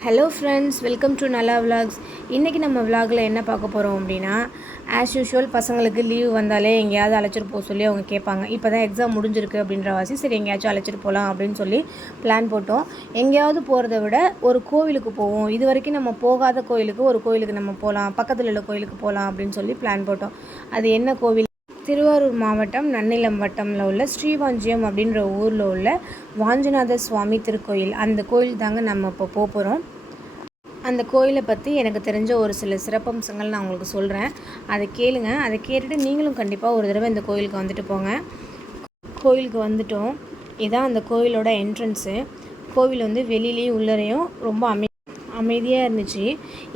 Hello friends welcome to நல்லா vlogs இன்றைக்கி நம்ம விலாகில் என்ன பார்க்க போகிறோம் அப்படின்னா ஆஸ் யூஷுவல் பசங்களுக்கு லீவ் வந்தாலே எங்கேயாவது அழைச்சிட்டு போக சொல்லி அவங்க கேட்பாங்க. இப்போ தான் எக்ஸாம் முடிஞ்சிருக்கு அப்படின்ற வாசி சரி எங்கேயாச்சும் அழைச்சிட்டு போகலாம் அப்படின்னு சொல்லி பிளான் போட்டோம். எங்கேயாவது போகிறத விட ஒரு கோவிலுக்கு போவோம். இது வரைக்கும் நம்ம போகாத கோவிலுக்கு ஒரு கோவிலுக்கு நம்ம போகலாம் பக்கத்தில் உள்ள கோவிலுக்கு போகலாம் அப்படின்னு சொல்லி பிளான் போட்டோம். அது என்ன கோவில்? திருவாரூர் மாவட்டம் நன்னிலம் வட்டமில் உள்ள ஸ்ரீவாஞ்சியம் அப்படின்ற ஊரில் உள்ள வாஞ்சிநாத சுவாமி திருக்கோயில். அந்த கோயில் தாங்க நம்ம இப்போ போக போகிறோம் அந்த கோயிலை பற்றி எனக்கு தெரிஞ்ச ஒரு சில சிறப்பம்சங்கள் நான் உங்களுக்கு சொல்கிறேன் அதை கேளுங்க. அதை கேட்டுட்டு நீங்களும் கண்டிப்பாக ஒரு தடவை இந்த கோயிலுக்கு வந்துட்டு போங்க. கோயிலுக்கு வந்துட்டோம். இதான் அந்த கோயிலோட என்ட்ரன்ஸு கோவில் வந்து வெளியிலையும் உள்ளரையும் ரொம்ப அமை அமைதியாக இருந்துச்சு.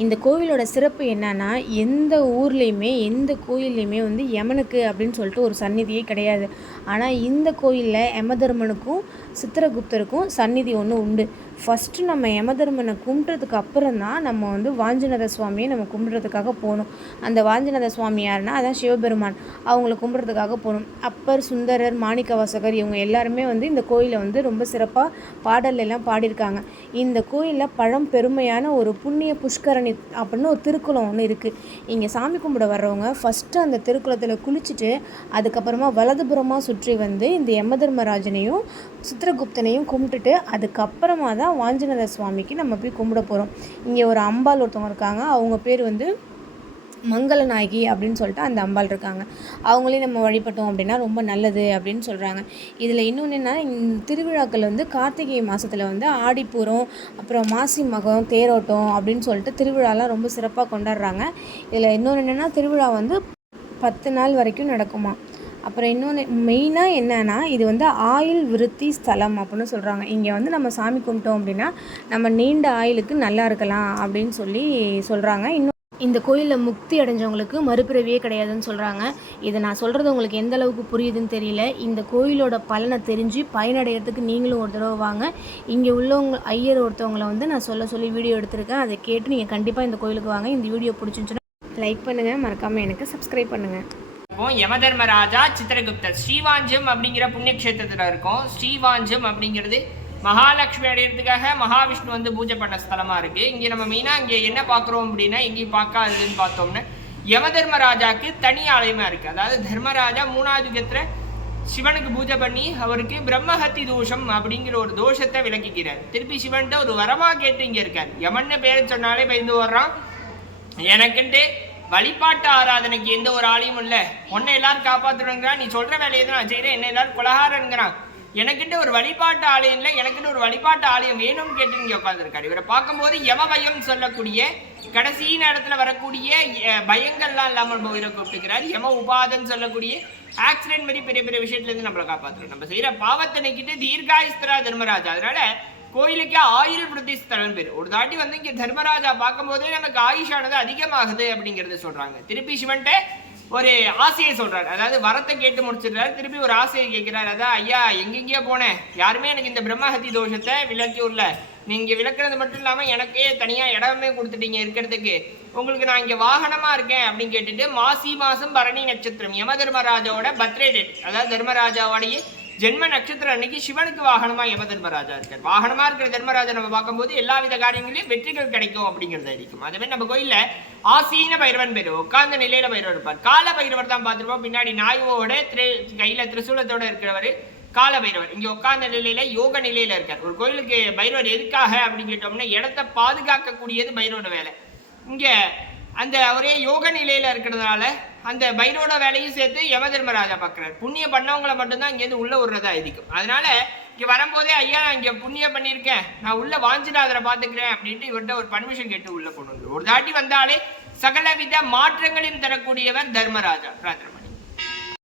இந்த கோவிலோட சிறப்பு என்னன்னா எந்த ஊர்லேயுமே எந்த கோயில்லையுமே வந்து யமனுக்கு அப்படின்னு சொல்லிட்டு ஒரு சந்நிதியே கிடையாது. ஆனால் இந்த கோயிலில் யமதர்மனுக்கும் சித்திரகுப்தருக்கும் சந்நிதி ஒன்று உண்டு. ஃபஸ்ட்டு நம்ம யமதர்மனை கும்பிட்றதுக்கு அப்புறம் தான் நம்ம வந்து வாஞ்சிநாத சுவாமியை நம்ம கும்பிட்றதுக்காக போகணும். அந்த வாஞ்சிநாத சுவாமி யாருன்னா அதான் சிவபெருமான். அவங்கள கும்பிட்றதுக்காக போகணும். அப்பர் சுந்தரர் மாணிக்கவாசகர் இவங்க எல்லாருமே வந்து இந்த கோயிலை வந்து ரொம்ப சிறப்பாக பாடல் எல்லாம் பாடியிருக்காங்க. இந்த கோயிலில் பழம் பெருமையான ஒரு புண்ணிய புஷ்கரணி அப்படின்னு ஒரு திருக்குளம் ஒன்று இருக்குது இங்கே சாமி கும்பிட வர்றவங்க ஃபஸ்ட்டு அந்த திருக்குளத்தில் குளிச்சுட்டு அதுக்கப்புறமா வலதுபுறமாக சுற்றி வந்து இந்த யமதர்மராஜனையும் சித்திரகுப்தனையும் கும்பிட்டுட்டு அதுக்கப்புறமா தான் வாஞ்சிநாத சுவாமிக்கு நம்ம போய் கும்பிட போகிறோம் இங்கே ஒரு அம்பாள் ஒருத்தவங்க இருக்காங்க. அவங்க பேர் வந்து மங்களநாயகி அப்படின்னு சொல்லிட்டு அந்த அம்பாள் இருக்காங்க. அவங்களையும் நம்ம வழிபட்டோம் அப்படின்னா ரொம்ப நல்லது அப்படின்னு சொல்கிறாங்க இதில் இன்னொன்று என்னென்னா இந்த திருவிழாக்கள் வந்து கார்த்திகை மாதத்தில் வந்து ஆடிப்பூரம் அப்புறம் மாசி மகம் தேரோட்டம் அப்படின்னு சொல்லிட்டு திருவிழாலாம் ரொம்ப சிறப்பாக கொண்டாடுறாங்க. இதில் இன்னொன்று என்னென்னா திருவிழா வந்து பத்து நாள் வரைக்கும் நடக்குமா அப்புறம் இன்னொன்று மெயினாக என்னென்னா இது வந்து ஆயுள் விருத்தி ஸ்தலம் அப்படின்னு சொல்கிறாங்க இங்கே வந்து நம்ம சாமி கும்பிட்டோம் அப்படின்னா நம்ம நீண்ட ஆயுளுக்கு நல்லா இருக்கலாம் அப்படின்னு சொல்லி சொல்கிறாங்க இன்னும் இந்த கோயிலில் முக்தி அடைஞ்சவங்களுக்கு மறுபிறவியே கிடையாதுன்னு சொல்கிறாங்க இதை நான் சொல்கிறது உங்களுக்கு எந்த அளவுக்கு புரியுதுன்னு தெரியல. இந்த கோயிலோட பலனை தெரிஞ்சு பயனடைகிறதுக்கு நீங்களும் ஒரு தடவை வாங்க. இங்கே உள்ளவங்க ஐயர் ஒருத்தவங்களை வந்து நான் சொல்ல சொல்லி வீடியோ எடுத்திருக்கேன். அதை கேட்டு நீங்கள் கண்டிப்பாக இந்த கோயிலுக்கு வாங்க. இந்த வீடியோ பிடிச்சிருந்துச்சுன்னா லைக் பண்ணுங்கள் மறக்காமல் எனக்கு சப்ஸ்கிரைப் பண்ணுங்கள் இருக்கும். யமதர்மராஜா சித்திரகுப்தர். ஸ்ரீவாஞ்சம் அப்படிங்கிற புண்ணியக்ஷேத்திரத்தில் இருக்கும். ஸ்ரீவாஞ்சம் அப்படிங்கிறது மகாலட்சுமி அடையிறதுக்காக மகாவிஷ்ணு வந்து பூஜை பண்ண ஸ்தலமாக இருக்கு. இங்கே நம்ம மெயினாக இங்கே என்ன பார்க்குறோம் அப்படின்னா எங்கேயும் பார்க்காதுன்னு பார்த்தோம்னா யமதர்மராஜாக்கு தனி ஆலயமாக இருக்குது அதாவது தர்மராஜா மூணாவது யுகத்துல சிவனுக்கு பூஜை பண்ணி அவருக்கு பிரம்மஹத்தி தோஷம் அப்படிங்கிற ஒரு தோஷத்தை விளக்கிக்கிறார் திருப்பி சிவன்கிட்ட ஒரு வரமாக கேட்டு இங்கே இருக்கார். யமன்னு பேர் சொன்னாலே பயந்து வர்றான் எனக்குன்ட்டு வழிபாட்டு ஆராதனைக்கு எந்த ஒரு ஆலயமும் இல்லை. உன்னை எல்லாரும் காப்பாத்துறங்கிறான் நீ சொல்கிற வேலையை தான் நான் செய்கிறேன் என்ன எல்லாரும் கொலகாரனுங்கிறான் எனக்கிட்ட ஒரு வழிபாட்டு ஆலயம் இல்லை. எனக்கிட்ட ஒரு வழிபாட்டு ஆலயம் வேணும்னு கேட்டு நீங்கள் உட்காந்துருக்காரு இவரை பார்க்கும்போது யம பயம் சொல்லக்கூடிய கடைசி நேரத்தில் வரக்கூடிய பயங்கள்லாம் இல்லாமல் போகிற கூப்பிட்டுக்கிறார். யம உபாதன்னு சொல்லக்கூடிய ஆக்சிடென்ட் மாதிரி பெரிய பெரிய விஷயத்துலேருந்து நம்மளை காப்பாற்றுறோம் நம்ம செய்கிற பாவத்தை நீக்கிட்டு தீர்காயுஸ்தரா தர்மராஜா. அதனால கோயிலுக்கே ஆயுள் பிரதிஸ்தலம் பேர். ஒரு தாட்டி வந்து இங்கே தர்மராஜா பார்க்கும்போதே நமக்கு ஆயுஷானது அதிகமாகுது அப்படிங்கிறத சொல்கிறாங்க திருப்பி சிவன்ட்ட ஒரு ஆசையை சொல்கிறார் அதாவது வரத்தை கேட்டு முடிச்சிடுறாரு. திருப்பி ஒரு ஆசையை கேட்குறாரு. அதான் ஐயா எங்கெங்கேயோ போனேன். யாருமே எனக்கு இந்த பிரம்மஹத்தி தோஷத்தை விளக்கி உள்ள. நீங்கள் விளக்குறது மட்டும் இல்லாமல் எனக்கே தனியாக இடமே கொடுத்துட்டீங்க இருக்கிறதுக்கு. உங்களுக்கு நான் இங்கே வாகனமாக இருக்கேன் அப்படின்னு கேட்டுட்டு மாசி மாதம் பரணி நட்சத்திரம் யம தர்மராஜாவோட பர்த்டே டேட். அதாவது தர்மராஜாவோடைய ஜென்ம நட்சத்திரம் அன்னைக்கு சிவனுக்கு வாகனமா யம தர்மராஜா இருக்கார். வாகனமா இருக்கிற தர்மராஜா நம்ம பார்க்கும்போது எல்லா வித காரியங்களையும் வெற்றிகள் கிடைக்கும் அப்படிங்கிறது இருக்கும். அதே மாதிரி நம்ம கோயில்ல ஆசீன பைரவன் பேர் உட்கார்ந்த நிலையில பைரவர் இருப்பார். கால பைரவர் தான் பார்த்துருப்போம். பின்னாடி நாயுவோட திரு கையில திரிசூலத்தோட இருக்கிறவர் கால பைரவர். இங்க உட்கார்ந்த நிலையில யோக நிலையில இருக்கார். ஒரு கோயிலுக்கு பைரவர் எதுக்காக அப்படின்னு கேட்டோம்னா இடத்தை பாதுகாக்கக்கூடியது பைரவரோட வேலை. இங்க அந்த ஒரே யோக நிலையில இருக்கிறதுனால அந்த பைரோட வேலையும் சேர்த்து யம தர்மராஜா பார்க்குறாரு. புண்ணியம் பண்ணவங்கள மட்டும்தான் இங்கேருந்து உள்ளே விடுறதா இருக்கும் அதனால இங்கே வரும்போதே ஐயா நான் இங்கே புண்ணியம் பண்ணியிருக்கேன். நான் உள்ளே வாஞ்சிநாதரை பார்த்துக்கிறேன் அப்படின்ட்டு இவர்கிட்ட ஒரு பர்மிஷன் கேட்டு உள்ளே கொண்டு வந்து ஒரு தாட்டி வந்தாலே சகலவித மாற்றங்களையும் தரக்கூடியவர் தர்மராஜா பிரார்த்தனை